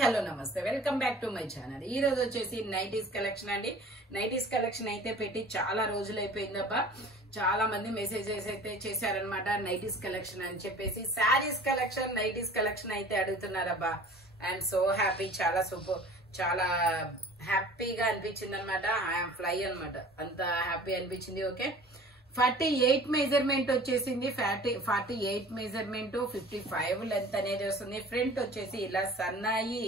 Hello నమస్తే welcome back to my channel. ఈ రోజు వచ్చేసి నైటీస్ కలెక్షన్ అండి. నైటీస్ కలెక్షన్ అయితే పెట్టి చాలా రోజులు అయిపోయిందబ్బా. చాలా మంది మెసేజెస్ అయితే చేశారనమాట నైటీస్ కలెక్షన్ అని చెప్పేసి. శారీస్ కలెక్షన్, నైటీస్ కలెక్షన్ అయితే అడుగుతున్నారబ్బా. ఐఎమ్ సో హ్యాపీ, చాలా సూపర్, చాలా హ్యాపీగా అనిపించింది అనమాట. ఐఎమ్ ఫ్లై అనమాట, అంత హ్యాపీ అనిపించింది. ఓకే, 48 మెజర్మెంట్ వచ్చేసింది. 48 మెజర్మెంట్, 55 లెంత్ అనేది వస్తుంది. ఫ్రంట్ వచ్చేసి ఇలా సన్నాయి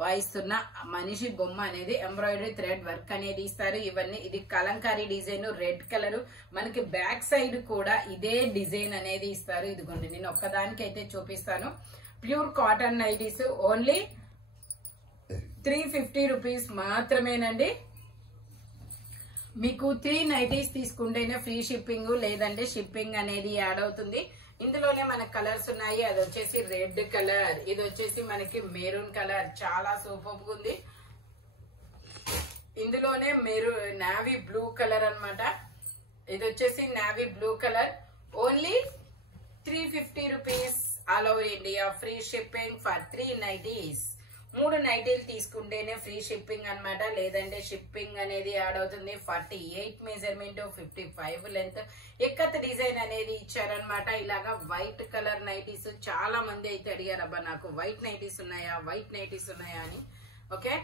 వాయిస్తున్న మనిషి బొమ్మ అనేది ఎంబ్రాయిడరీ థ్రెడ్ వర్క్ అనేది ఇస్తారు. ఇవన్నీ ఇది కలంకారీ డిజైన్, రెడ్ కలర్. మనకి బ్యాక్ సైడ్ కూడా ఇదే డిజైన్ అనేది ఇస్తారు. ఇదిగోండి, నేను ఒక్కదానికి అయితే చూపిస్తాను. Pure cotton nighties, only 350 rupees మాత్రమేనండి. మీకు 3 నైటీస్ తీసుకుంటేనే ఫ్రీ షిప్పింగ్, లేదంటే షిప్పింగ్ అనేది యాడ్ అవుతుంది. ఇందులోనే మనకు కలర్స్ ఉన్నాయి. అది వచ్చేసి రెడ్ కలర్, ఇది వచ్చేసి మనకి మెరూన్ కలర్, చాలా సూపర్ గా ఉంది. ఇందులోనే నావీ బ్లూ కలర్ అన్నమాట. ఇది వచ్చేసి navy blue colour. Only 350 rupees all over India, free shipping for 3 nighties. 3 నైటీలు తీసుకుంటేనే ఫ్రీ షిప్పింగ్ అన్నమాట, లేదంటే షిప్పింగ్ అనేది యాడ్ అవుతుంది. 48 మెజర్మెంట్, 55 లెంత్, ఎక్కత్ డిజైన్ అనేది ఇచ్చారనమాట. ఇలాగా వైట్ కలర్ నైటీస్ చాలా మంది అయితే అడిగారు, అబ్బా నాకు వైట్ నైటీస్ ఉన్నాయా, వైట్ నైటీస్ ఉన్నాయా అని. ఓకే,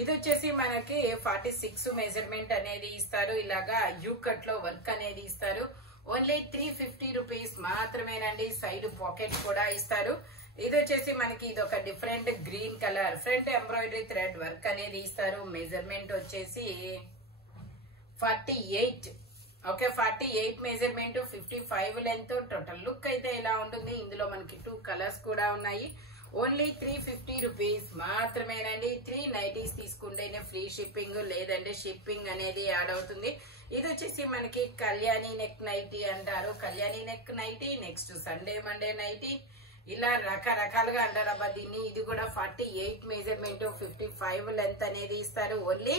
ఇది వచ్చేసి మనకి 46 మెజర్మెంట్ అనేది ఇస్తారు. ఇలాగా యూ కట్ లో వర్క్ అనేది ఇస్తారు. ఓన్లీ 350 రూపీస్ మాత్రమేనండి. సైడ్ పాకెట్ కూడా ఇస్తారు. ఇది వచ్చేసి మనకి ఇది ఒక different green colour, front embroidery thread work అనేది ఇస్తారు. మెజర్మెంట్ వచ్చేసి 48. Okay, 48 measurement, 55 length. Total look అయితే ఇలా ఉంటుంది. ఇందులో మనకి 2 కలర్స్ కూడా ఉన్నాయి. ఓన్లీ 350 రూపీస్ మాత్రమేనండి. 3 నైటీస్ తీసుకుంటేనే ఫ్రీ షిప్పింగ్, లేదంటే షిప్పింగ్ అనేది యాడ్ అవుతుంది. ఇది వచ్చేసి మనకి కళ్యాణి నెక్ నైటీ అంటారు. Kalyani neck nighty, next Sunday Monday nighty, ఇలా రకరకాలుగా అంటారబ్బా దీన్ని. ఇది కూడా 48 మెజర్మెంట్, 55 లెంత్ అనేది ఇస్తారు. ఓన్లీ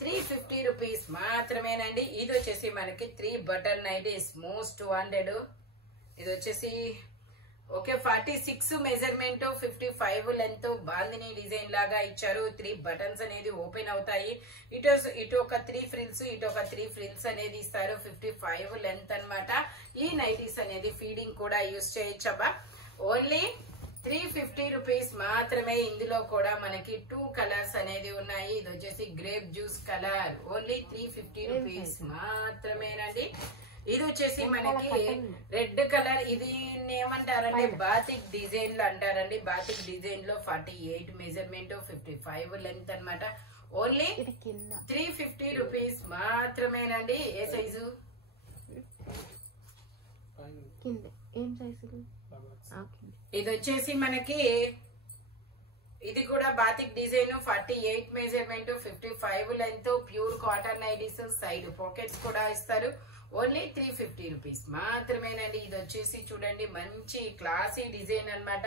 350 రూపీస్ మాత్రమేనండి. ఇది వచ్చేసి మనకి 3 బటన్ నైటీస్, మోస్ట్ వాంటెడ్. ఇది వచ్చేసి okay 46 measurement, 55 length, bandhani design లాగా ఇచ్చారు. 3 బటన్స్ అనేది ఓపెన్ అవుతాయి. ఇటు ఒక 3 ఫ్రిల్స్, ఇటు ఒక 3 ఫ్రిల్స్ అనేది ఇస్తారు. 55 లెంత్ అన్నమాట. ఈ నైటీస్ అనేది ఫీడింగ్ కూడా యూజ్ చేయొచ్చబ్బా. ఓన్లీ 350 రూపీస్ మాత్రమే. ఇందులో కూడా మనకి 2 కలర్స్ అనేది ఉన్నాయి. ఇది వచ్చేసి grape juice colour. Only 350 rupees మాత్రమేనండి. ఇది వచ్చేసి మనకి రెడ్ కలర్. ఇది ఏమంటారంటే బాతిక్ డిజైన్ లో అంటారండి. బాతిక్ డిజైన్ లో 48 మెజర్మెంట్, 55 లెంత్ అన్నమాట. ఓన్లీ 350 రూపీస్ మాత్రమేనండి. ఏ సైజు? ఇది వచ్చేసి మనకి ఇది కూడా batik design, 48 measurement, 55 length, pure cotton nighties. Side pockets కూడా ఇస్తారు. ఓన్లీ 350 రూపీస్ మాత్రమేనండి. ఇది వచ్చేసి చూడండి, మంచి క్లాసీ డిజైన్ అన్నమాట.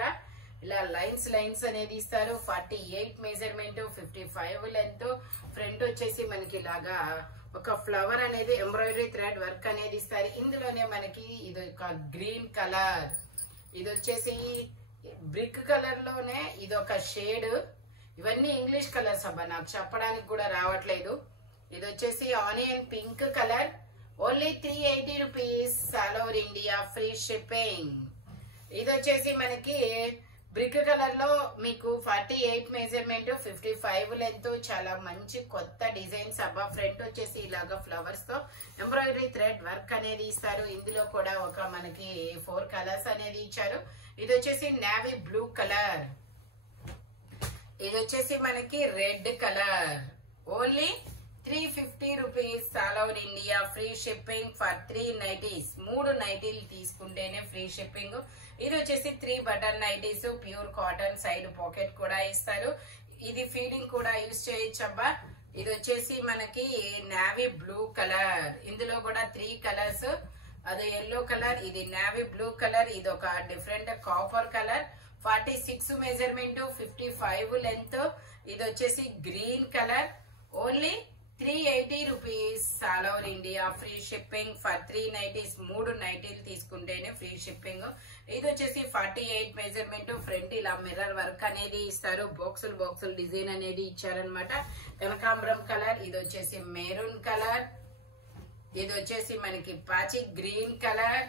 ఇలా లైన్స్ అనేది ఇస్తారు. 48 మెజర్మెంట్, 55 లెంత్. ఫ్రంట్ వచ్చేసి మనకి ఇలాగా ఒక ఫ్లవర్ అనేది ఎంబ్రాయిడరీ థ్రెడ్ వర్క్ అనేది ఇస్తారు. ఇందులోనే మనకి ఇది ఒక గ్రీన్ కలర్, ఇది వచ్చేసి బ్రిక్ కలర్ లోనే ఇది ఒక షేడ్. ఇవన్నీ ఇంగ్లీష్ కలర్స్ అబ్బా, నాకు చెప్పడానికి కూడా రావట్లేదు. ఇది వచ్చేసి onion pink colour. Only 380 rupees all over India, free shipping. ఇది వచ్చేసి మనకి బ్రిక్ కలర్ లో మీకు 48 మెజర్మెంట్, 55 లెంత్. చాలా మంచి కొత్త డిజైన్స్ అబ్బా. ఫ్రంట్ వచ్చేసి ఇలాగా ఫ్లవర్స్ తో ఎంబ్రాయిడరీ థ్రెడ్ వర్క్ అనేది ఇస్తారు. ఇందులో కూడా ఒక మనకి 4 కలర్స్ అనేది ఇచ్చారు. ఇది వచ్చేసి నావీ బ్లూ కలర్. ఇది వచ్చేసి మనకి red colour. Only 350 rupees all over India, free shipping for 3 nighties. 3 నైటీలు తీసుకుంటేనే ఫ్రీ షిప్పింగ్. ఇది వచ్చేసి 3 button nighties, pure cotton. Side pocket కూడా ఇస్తారు. ఇది ఫీడింగ్ కూడా యూజ్ చేయొచ్చబ్బా. ఇది వచ్చేసి మనకి నావీ బ్లూ కలర్. ఇందులో కూడా 3 కలర్స్. అది ఎల్లో కలర్, ఇది నావీ బ్లూ కలర్, ఇది ఒక different copper colour. 46 measurement, 55 length. ఇది వచ్చేసి green colour. Only 380 rupees all over India free shipping for 3 nighties. 3 నైటీలు తీసుకుంటేనే ఫ్రీ షిప్పింగ్. ఇది వచ్చేసి 48 మెజర్మెంట్. ఫ్రంట్ ఇలా మిర్రర్ వర్క్ అనేది ఇస్తారు. బాక్సులు డిజైన్ అనేది ఇచ్చారనమాట. కనకాంబరం కలర్, ఇది వచ్చేసి మెరూన్ కలర్, ఇది వచ్చేసి మనకి పాచి గ్రీన్ కలర్,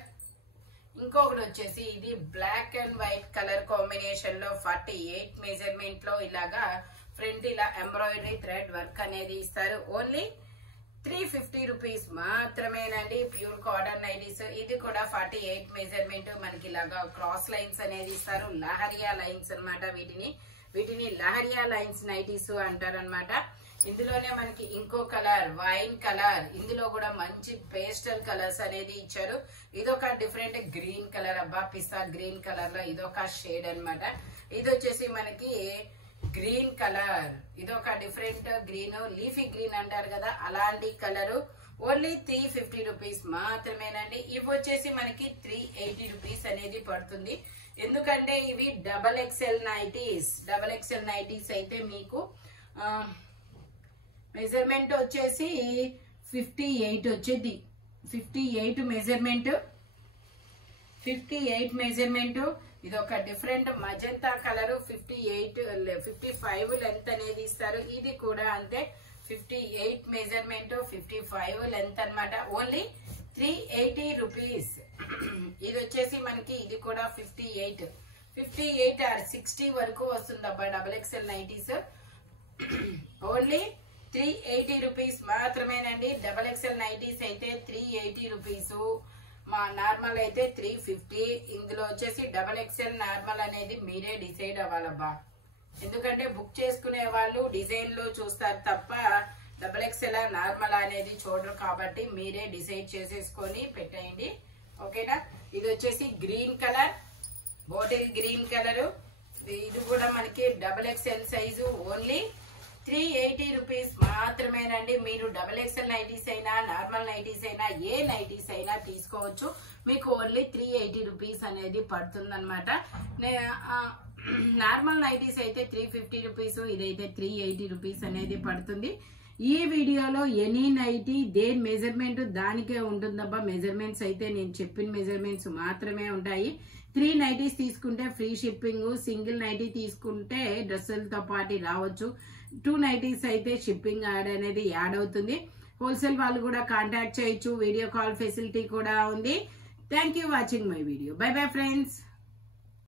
ఇంకొకటి వచ్చేసి ఇది black and white colour combination లో 48 మెజర్మెంట్ లో ఇలాగా ఫ్రంట్ ఇలా ఎంబ్రాయిడరీ థ్రెడ్ వర్క్ అనేది ఇస్తారు. ఓన్లీ 350 రూపీస్ మాత్రమేనండి. Pure cotton nighties. ఇది కూడా 48 మెజర్మెంట్. మనకి ఇలాగా క్రాస్ లైన్స్ అనేది ఇస్తారు. లహరియా లైన్స్ అనమాట. వీటిని లహరియా లైన్స్ నైటీస్ అంటారనమాట. ఇందులోనే మనకి ఇంకో కలర్ వైన్ కలర్, ఇందులో కూడా మంచి పేస్టల్ కలర్స్ అనేది ఇచ్చారు. ఇదొక డిఫరెంట్ గ్రీన్ కలర్, అబ్బా పిస్తా గ్రీన్ కలర్ లో ఇదొక షేడ్ అనమాట. ఇది వచ్చేసి మనకి గ్రీన్ కలర్, ఇదొక డిఫరెంట్ గ్రీన్, లీఫీ గ్రీన్ అంటారు కదా అలాంటి కలరు. ఓన్లీ 350 రూపీస్ మాత్రమేనండి. ఇవి వచ్చేసి మనకి 380 రూపీస్ అనేది పడుతుంది. ఎందుకంటే ఇవి double XL nighties. Double XL nighties అయితే మీకు మెజర్మెంట్ వచ్చేసి 58 వచ్చేది. 58 మెజర్మెంట్. 58 మెజర్మెంట్. ఇది ఒక డిఫరెంట్ మజంతా కలర్. 55 లెంత్ అనేది ఇస్తారు. ఇది కూడా అంతే 58 మెజర్మెంట్, 55 లెంత్ అనమాట. Only 380 rupees. ఇది వచ్చేసి మనకి ఇది కూడా 58 ఆర్ 60 వరకు వస్తుంది అబ్బా double XL nighties. Only 380 rupees మాత్రమేనండి. డబల్ ఎక్స్ఎల్ నైటీస్ అయితే 380 రూపీస్, మా నార్మల్ అయితే 350. ఇందులో వచ్చేసి డబల్ ఎక్స్ఎల్ నార్మల్ అనేది మీరే డిసైడ్ అవ్వాలబ్బా. ఎందుకంటే బుక్ చేసుకునే వాళ్ళు డిజైన్ లో చూస్తారు తప్ప డబల్ ఎక్స్ఎల్ నార్మల్ అనేది చూడరు. కాబట్టి మీరే డిసైడ్ చేసేసుకొని పెట్టేయండి. ఓకేనా. ఇది వచ్చేసి green colour, bottle green colour. ఇది కూడా మనకి double XL size. Only 380 rupees మాత్రమేనండి. మీరు డబల్ ఎక్స్ఎల్ నైటీస్ అయినా నార్మల్ నైటీస్ అయినా ఏ నైటీస్ అయినా తీసుకోవచ్చు. మీకు ఓన్లీ 380 రూపీస్ అనేది పడుతుంది అనమాట. నార్మల్ నైటీస్ అయితే 350 రూపీస్, ఇదైతే 380 రూపీస్ అనేది పడుతుంది. ఈ వీడియోలో ఎనీ నైటీ దేని మెజర్మెంట్ దానికే ఉంటుందబ్బా. మెజర్మెంట్స్ అయితే నేను చెప్పిన మెజర్మెంట్స్ మాత్రమే ఉంటాయి. 3 నైటీస్ తీసుకుంటే ఫ్రీ షిప్పింగ్, సింగిల్ నైటీ తీసుకుంటే డ్రెస్సులతో పాటు రావచ్చు. 2 నైటీస్ అయితే షిప్పింగ్ యాడ్ అనేది యాడ్ అవుతుంది. హోల్సేల్ వాళ్ళు కూడా కాంటాక్ట్ చేయొచ్చు. వీడియో కాల్ ఫెసిలిటీ కూడా ఉంది. Thank you watching my video. By bye friends.